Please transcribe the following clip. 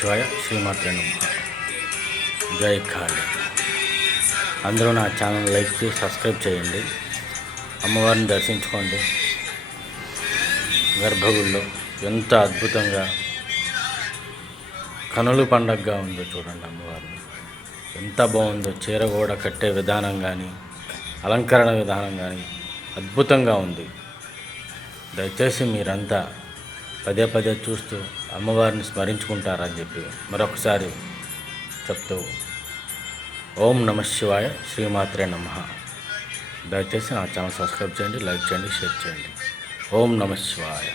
శివాయ, శ్రీమాత్రే నమః. జై కాళీ. అందరూ నా ఛానల్ లైక్ చేసి సబ్స్క్రైబ్ చేయండి. అమ్మవారిని దర్శించుకోండి. గర్భగుడిలో ఎంత అద్భుతంగా కనుల పండగగా ఉందో చూడండి. అమ్మవారిని ఎంత బాగుందో. చీర కూడా కట్టే విధానం కానీ, అలంకరణ విధానం కానీ అద్భుతంగా ఉంది. దయచేసి మీరంతా పదే పదే చూస్తూ అమ్మవారిని స్మరించుకుంటారని చెప్పి మరొకసారి చెప్తూ ఓం నమః శివాయ, శ్రీమాత్రే నమః. దయచేసి నా ఛానల్ సబ్స్క్రైబ్ చేయండి, లైక్ చేయండి, షేర్ చేయండి. ఓం నమః శివాయ.